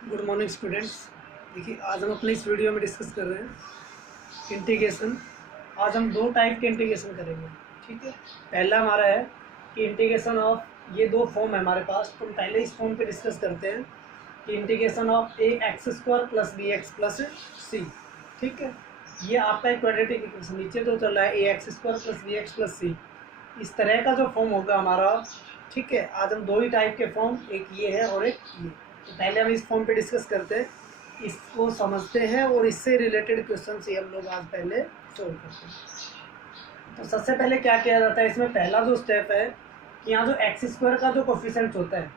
Good morning students. देखिए, आज हम अपने इस वीडियो में डिस्कस कर रहे हैं इंटीग्रेशन। आज हम दो टाइप के इंटीग्रेशन करेंगे। ठीक है, पहला हमारा है कि इंटीग्रेशन ऑफ, ये दो फॉर्म है हमारे पास, तो हम पहले इस फॉर्म पे डिस्कस करते हैं कि integration of a x square plus b x plus c. ठीक है, ये आपका एक क्वाड्रेटिक इक्वेशन नीचे जो चल रहा है a x square plus b x plus c, इस तरह का जो फॉर्म होगा हमारा। ठीक है, आज हम दो ही टाइप के फॉर्म, एक ये है और एक ये। तो पहले हम इस फॉर्म पे डिस्कस करते हैं, इसको समझते हैं और इससे रिलेटेड क्वेश्चन ही हम लोग आज पहले सोल्व करते हैं। तो सबसे पहले क्या किया जाता है, इसमें पहला जो स्टेप है कि यहाँ जो एक्स स्क्वायर का जो कोफिशिएंट होता है,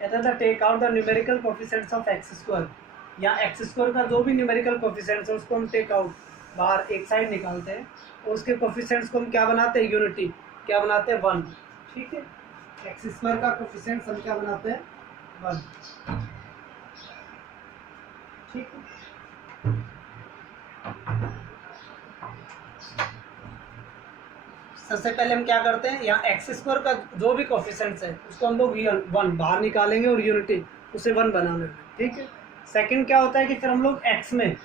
कहता था take out the numerical coefficients of x square. या एक्स स्क्वायर का जो भी न्यूमेरिकल कोफिशिएंट्स है उसको हम टेक आउट, बाहर एक साइड निकालते हैं, और उसके कोफिशिएंट्स को हम क्या बनाते हैं, यूनिटी, क्या बनाते हैं, 1। ठीक है, एक्स स्क्वायर का कोफिशिएंट्स हम क्या बनाते हैं, 1। ठीक है, सबसे पहले हम क्या करते हैं, यहाँ एक्स स्क्वायर का जो भी कोफिशिएंट्स है उसको हम लोग 1 बाहर निकालेंगे और यूनिटी उसे 1 बनाना है। ठीक है, सेकंड क्या होता है कि फिर हम लोग एक्स में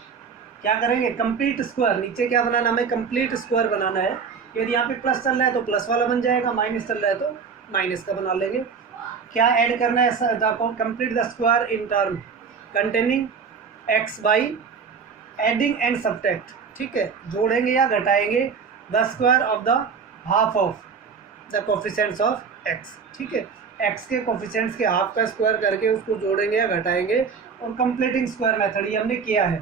क्या करेंगे, कंप्लीट स्क्वायर, नीचे क्या बनाना, हमें कंप्लीट स्क्वायर बनाना है। यदि यहाँ पे प्लस चल रहा है तो प्लस वाला बन जाएगा, माइनस चल रहा है तो माइनस का बना लेंगे। क्या ऐड करना है, complete the square in term containing x by adding and subtract. ठीक है, जोड़ेंगे या घटाएंगे the square of the half of the coefficients of x. ठीक है, एक्स के कोफिशिएंट्स के हाफ का स्क्वायर करके उसको जोड़ेंगे या घटाएंगे। और कंप्लीटिंग स्क्वायर मेथड ये हमने किया है,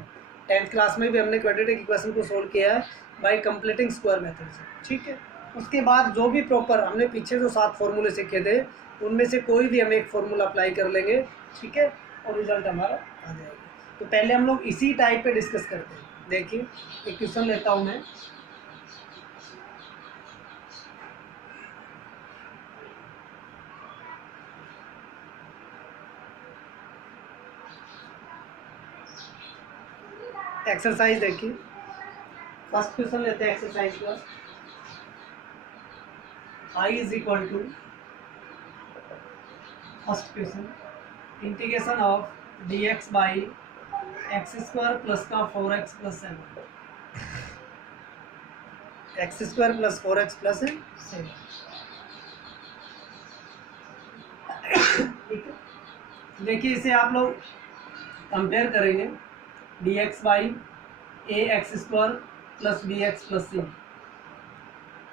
10th क्लास में भी हमने क्वाड्रेटिक इक्वेशन को सोल्व किया है बाय कंप्लीटिंग स्क्वायर मेथड से। ठीक है, उसके बाद जो भी प्रॉपर हमने पीछे जो 7 फॉर्मूले सीखे थे उनमें से कोई भी हम एक फॉर्मूला अप्लाई कर लेंगे। ठीक है, और रिजल्ट हमारा आ जाएगा। तो पहले हम लोग इसी टाइप पे डिस्कस करते हैं। देखिए, एक क्वेश्चन लेता हूँ मैं। एक्सरसाइज देखिए, फर्स्ट क्वेश्चन लेते हैं एक्सरसाइज का। I is equal to, first question, integration of d x by x square plus का 4x plus 7, x square plus 4x plus 7। ठीक है, देखिए इसे आप लोग कंपेयर करेंगे, d x by a x square plus b x plus c.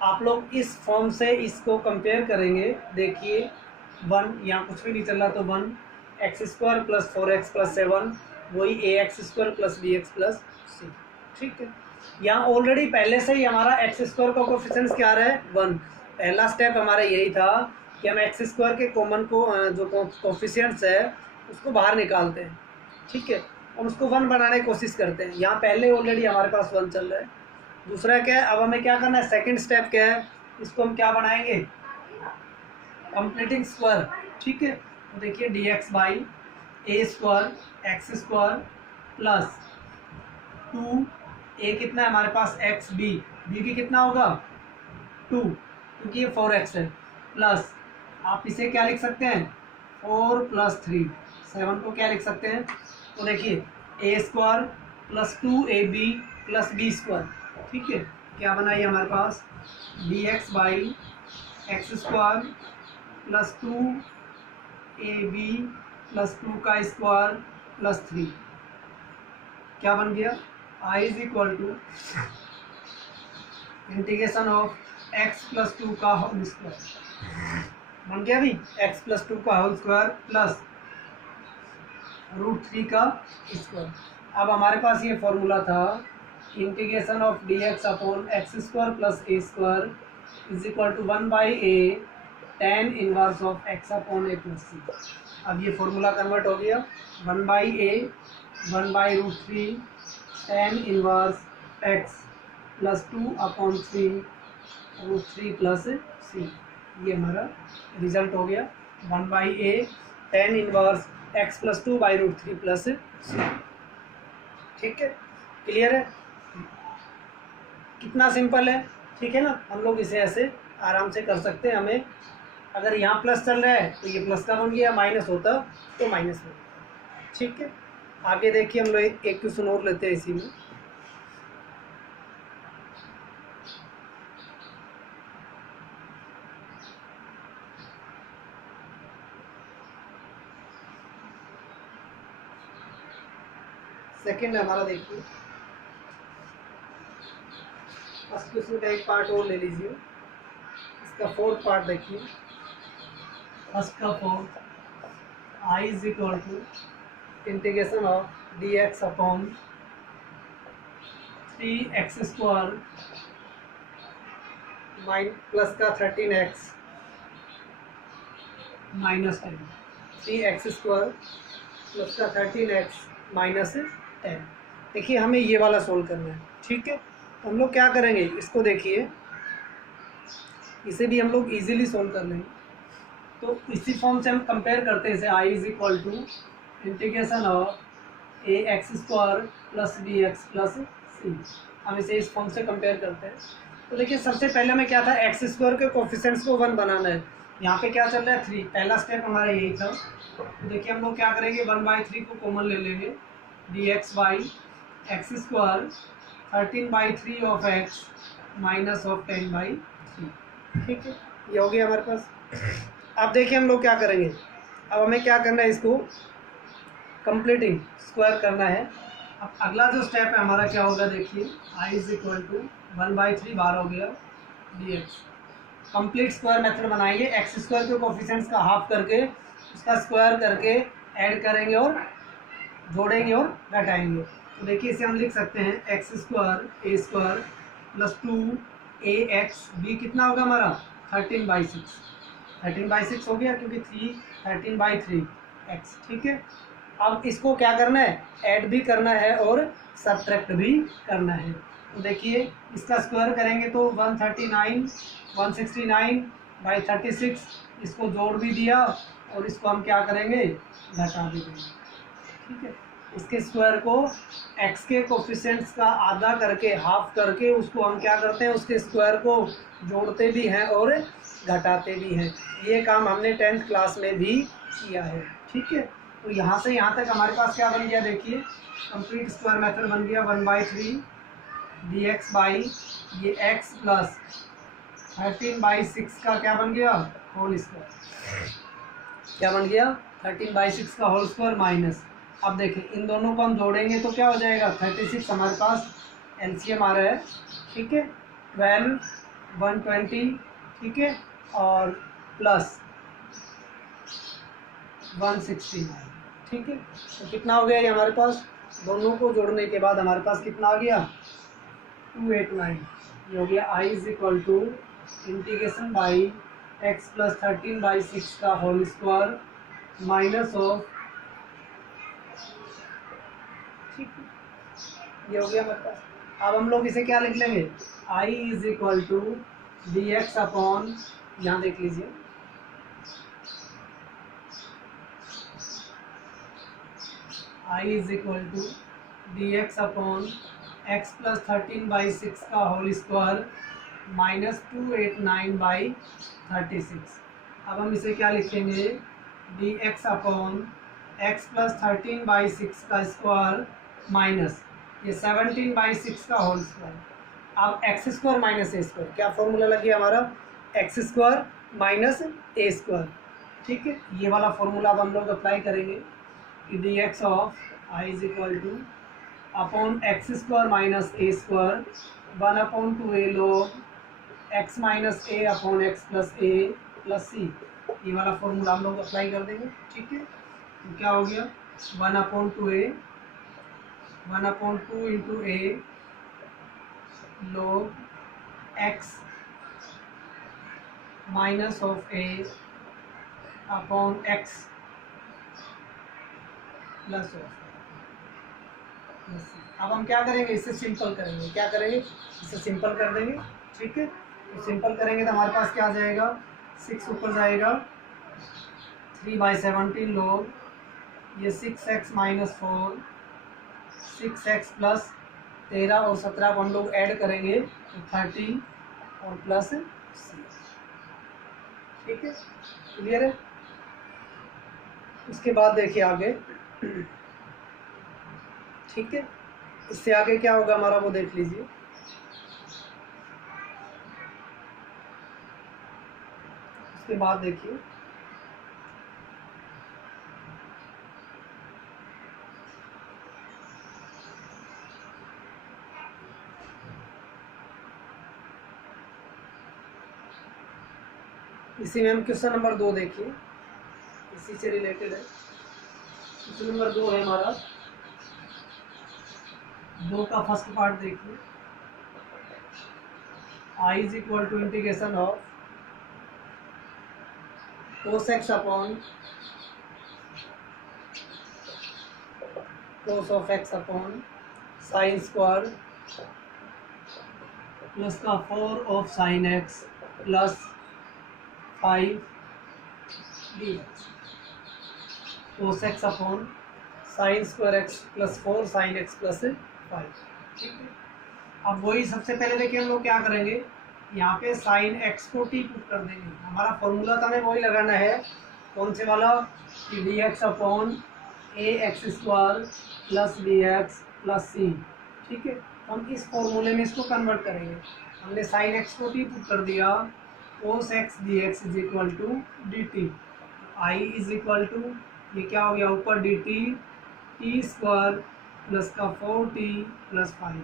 आप लोग इस फॉर्म से इसको कंपेयर करेंगे। देखिए 1, यहाँ कुछ भी नहीं चल रहा तो 1, x square plus 4x plus 7, वही a x square plus b x plus c. ठीक है, यहाँ ऑलरेडी पहले से ही हमारा एक्स स्क्वायर का कोफिशिएंट्स क्या आ रहा है, 1। पहला स्टेप हमारा यही था कि हम एक्स स्क्वायर के कॉमन को जो कोफिशिएंट्स है उसको बाहर निकालते हैं। ठीक है, और उसको 1 बनाने की कोशिश करते हैं। यहाँ पहले ऑलरेडी हमारे पास 1 चल रहा है। दूसरा क्या है, अब हमें क्या करना है, सेकंड स्टेप क्या है, इसको हम क्या बनाएंगे, कंप्लीटिंग स्क्वायर। ठीक है, तो देखिए D x by A square x square plus 2, ए कितना है हमारे पास, एक्स, बी भी कितना होगा 2, क्योंकि ये 4x है, प्लस आप इसे क्या लिख सकते हैं, 4 प्लस 3, 7 को क्या लिख सकते हैं। तो देखिए a square plus 2ab plus b square. ठीक है, क्या बना ये हमारे पास, d x by x square plus 2ab plus 2 का स्क्वायर प्लस 3, क्या बन गया, I is equal to integration of x plus 2 का होल स्क्वायर, बन गया अभी x प्लस 2 का होल स्क्वायर प्लस √3 का स्क्वायर। अब हमारे पास ये फॉर्मूला था, integration of d x upon x square plus a square is equal to 1 by a tan inverse of x upon a plus c. अब ये फॉर्मूला कन्वर्ट हो गया, 1 by a 1 by √3 tan inverse x plus 2 upon 3 √3 plus c. ये हमारा result हो गया, 1 by a tan inverse x plus 2 by √3 plus c. ठीक है, क्लियर है, कितना सिंपल है। ठीक है ना, हम लोग इसे ऐसे आराम से कर सकते हैं। हमें अगर यहाँ प्लस चल रहा है तो ये प्लस का बन गया, माइनस होता तो माइनस बन गया। ठीक है, आगे देखिए, हम लोग एक क्वेश्चन और लेते हैं इसी में। सेकंड हमारा देखिए, फर्स्ट क्वेश्चन का एक पार्ट और ले लीजिए, इसका फोर्थ पार्ट देखिए। फर्स्ट का fourth, I is equal to integration of d x upon 3x² plus का 13x माइनस 10, 3x² प्लस का 13x माइनस 10। देखिए हमें ये वाला सोल्व करना है, ठीक है। तो हम लोग क्या करेंगे, इसको देखिए, इसे भी हम लोग इजीली सोल्व कर लेंगे। तो इसी फॉर्म से हम कंपेयर करते हैं इसे, I is equal to integration of ax² plus bx plus c। हम इसे इस फॉर्म से कंपेयर करते हैं। तो देखिए सबसे पहले हमें क्या था, x² के कोफिशिएंट्स को 1 बनाना है। यहाँ पे क्या चल रहा है 3, पहला स्टेप हमारा यही था। तो देखिए हम लोग क्या करेंगे, 1/3 को कॉमन ले लेंगे, dx by x², 13/3 of x minus of 10/3, ठीक है। ये हो गया हमारे पास। अब देखिए हम लोग क्या करेंगे, अब हमें क्या करना है, इसको कंप्लीटिंग स्क्वायर करना है। अब अगला जो स्टेप है हमारा क्या होगा, देखिए आई इज इक्वल टू 1/3 बार हो गया dx। कंप्लीट स्क्वायर मेथड बनाएंगे, x² के कोफिशिएंट्स का हाफ करके उसका स्क्वायर करके ऐड करेंगे और जोड़ेंगे और घटाएंगे। तो देखिए इसे हम लिख सकते हैं x² a² plus 2ax b कितना होगा हमारा 13/6, 13/6 हो गया, क्योंकि 3 13/3x, ठीक है। अब इसको क्या करना है, ऐड भी करना है और सब्ट्रैक्ट भी करना है। तो देखिए इसका स्क्वायर करेंगे तो 169/36, इसको जोड़ भी दिया और इसको हम क्या करेंगे, घटा भी देंगे, ठीक है। इसके स्क्वायर को x के कोफिशिएंट्स का आधा करके, हाफ करके, उसको हम क्या करते हैं, उसके स्क्वायर को जोड़ते भी हैं और घटाते भी हैं। ये काम हमने 10th क्लास में भी किया है, ठीक है। तो यहाँ से यहाँ तक हमारे पास क्या बन गया, देखिए कंप्लीट स्क्वायर मेथड बन गया, 1/3 dx बाई ये x प्लस 13/6 का क्या बन गया, होल स्क्वायर, क्या बन गया 13/6 का होल स्क्वायर माइनस। अब देखिए इन दोनों को हम जोड़ेंगे तो क्या हो जाएगा, 36 हमारे पास एलसीएम आ रहा है, ठीक है, 12 120, ठीक है, और प्लस 169, ठीक है। तो कितना हो गया ये हमारे पास, दोनों को जोड़ने के बाद हमारे पास कितना आ गया 289। ये हो गया I is equal to integration by x plus 13/6 का होल स्क्वायर माइनस ऑफ, ठीक है, ये हो गया हमारे पास। अब हम लोग इसे क्या लिख लेंगे, I is equal to d x upon, यहाँ देख लीजिए, I is equal to d x upon x plus 13/6 का होल स्क्वायर माइनस 289/36। अब हम इसे क्या लिखेंगे, D x upon x plus 13/6 का स्क्वायर माइनस ये 17/6 का होल स्क्वायर। अब x² माइनस a², क्या फॉर्मूला लग गया हमारा, x² माइनस a², ठीक है। ये वाला फॉर्मूला अब हम लोग अप्लाई करेंगे कि D x of I is equal two upon x² minus a², 1/2a log x minus a upon x plus a plus c। ये वाला फॉर्मूला हम लोग अप्लाई कर देंगे, ठीक है। तो क्या हो गया 1/2a, 1/2 into a log x minus of a upon x plus of. अब हम क्या करेंगे, इसे सिंपल करेंगे, क्या करेंगे, इसे सिंपल कर देंगे, ठीक है। तो सिंपल करेंगे तो हमारे पास क्या आ जाएगा, 6 ऊपर जाएगा, 3/17 लोग ये 6x माइनस 4, 6x प्लस 13 और 17 को हम लोग ऐड करेंगे तो 30 और प्लस 6, ठीक है, क्लियर है। उसके बाद देखिए आगे, ठीक है, इससे आगे क्या होगा हमारा वो देख लीजिए। उसके बाद देखिए इसी में हम क्वेश्चन नंबर 2 देखिए, इसी से रिलेटेड है। क्वेश्चन नंबर 2 है हमारा, 2 का फर्स्ट पार्ट देखिए। I is equal to integration of cos x upon cos of x upon sine square plus का 4 of sine x plus 5 dx cos x upon sine square x plus 4 sine x plus 5। ठीक है, अब वही सबसे पहले देखिए हम लोग क्या करेंगे, यहाँ पे साइन x को t पुट कर देंगे। हमारा फॉर्मूला तो हमें वही लगाना है, कौन से वाला, कि dx upon a x square plus d x plus c. ठीक है, हम इस फॉर्मूले में इसको कन्वर्ट करेंगे। हमने साइन x को t पुट कर दिया, cos x dx is equal to d t. I is equal to, ये क्या हो गया ऊपर डी टी स्क्वायर प्लस का 4t प्लस 5।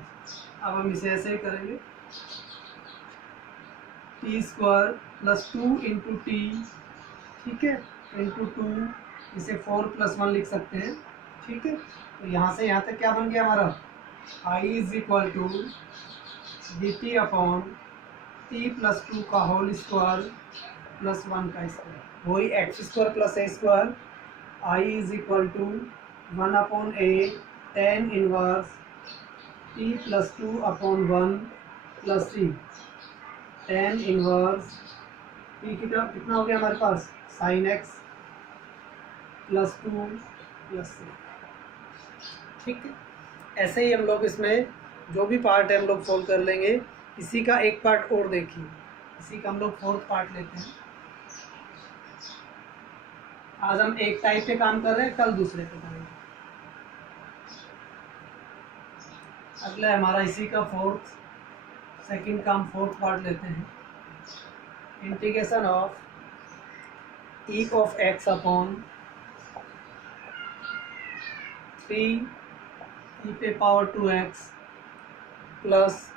अब हम इसे ऐसे ही करेंगे, T square plus 2 into T, ठीक है, इंटू 2, इसे 4 प्लस 1 लिख सकते हैं। ठीक है, तो यहाँ से यहाँ तक क्या बन गया हमारा, I is equal to d t upon t plus 2 का होल स्क्वायर प्लस 1 का स्क्वायर, वही x square plus a square. I is equal to 1 upon a tan inverse t plus 2 upon 1 plus c, tan inverse t कितना हो गया हमारे पास, sine x plus 2 plus c. ठीक है, ऐसे ही हम लोग इसमें जो भी पार्ट है हम लोग सोल्व कर लेंगे। इसी का एक पार्ट और देखिए, इसी का हम लोग 4th पार्ट लेते हैं। आज हम एक टाइप पे काम कर रहे हैं, कल दूसरे पे करेंगे। अगला हमारा इसी का सेकंड का हम 4th पार्ट लेते हैं। Integration of E of x upon 3 ई पे पावर 2x प्लस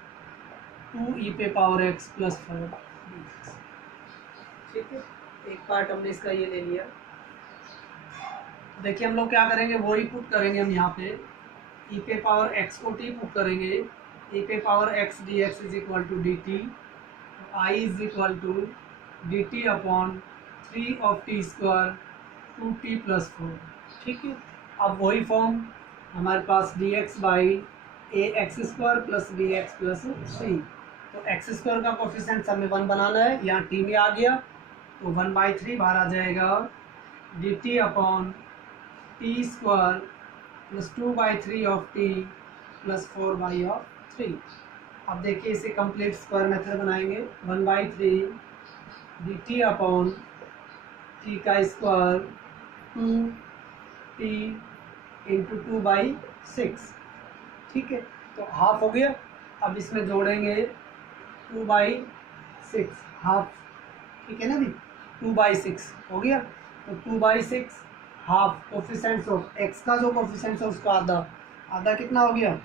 2 ई पे पावर x प्लस 4। ठीक है, एक पार्ट हमने इसका ये ले लिया। देखिए हम लोग क्या करेंगे, वही पुट करेंगे हम यहाँ पे, ई पे पावर x को t पुट करेंगे, ई पे power x dx is equal to d t, I is equal to d t upon 3 of t square 2t plus 4। ठीक है, अब वही फॉर्म हमारे पास dx by a x square plus d x plus c. तो x square का coefficient हमें 1 बनाना है, यहाँ टी में आ गया तो 1/3 बाहर आ जाएगा, D t upon T square plus 2/3 of T plus 4/3। अब देखिए इसे कंप्लीट स्क्वायर मेथड बनाएंगे, 1/3 डी टी अपॉन टी का स्क्वायर 2t इंटू 2/6। ठीक है, तो हाफ हो गया। अब इसमें जोड़ेंगे 2/6 हाफ, ठीक है ना जी, 2/6 हो गया। तो 2/6 हाफ कोफिशिएंट्स ऑफ एक्स का जो कोफिशिएंट्स है उसका आधा, आधा कितना हो गया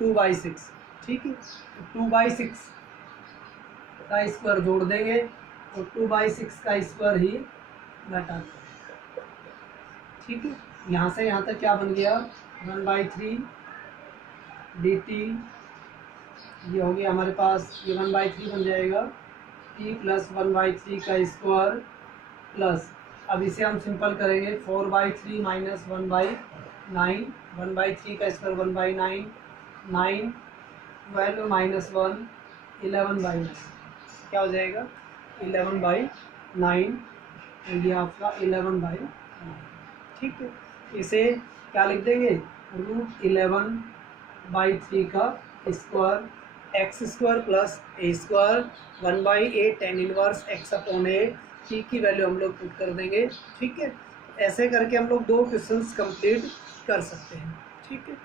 2/6। ठीक है, तो 2/6 का स्क्वायर जोड़ देंगे तो 2/6 का स्क्वायर ही घटा। ठीक है, यहाँ से यहाँ तक क्या बन गया 1/3 डी टी, ये हो गया हमारे पास, ये 1/3 बन जाएगा, टी प्लस 1/3 का स्क्वायर प्लस, अब इसे हम सिंपल करेंगे 4/3 माइनस 1/9, 1/3 का स्क्वायर 1/9, 9 12 माइनस 1 11/9, क्या हो जाएगा 11/9, ये आपका 11/9। ठीक है, इसे क्या लिख देंगे, √11/3 का square x square plus a square 1/8 tan inverse x upon a, t की वैल्यू हम लोग पुट कर देंगे। ठीक है, ऐसे करके हम लोग 2 क्वेश्चंस कंप्लीट कर सकते हैं। ठीक है।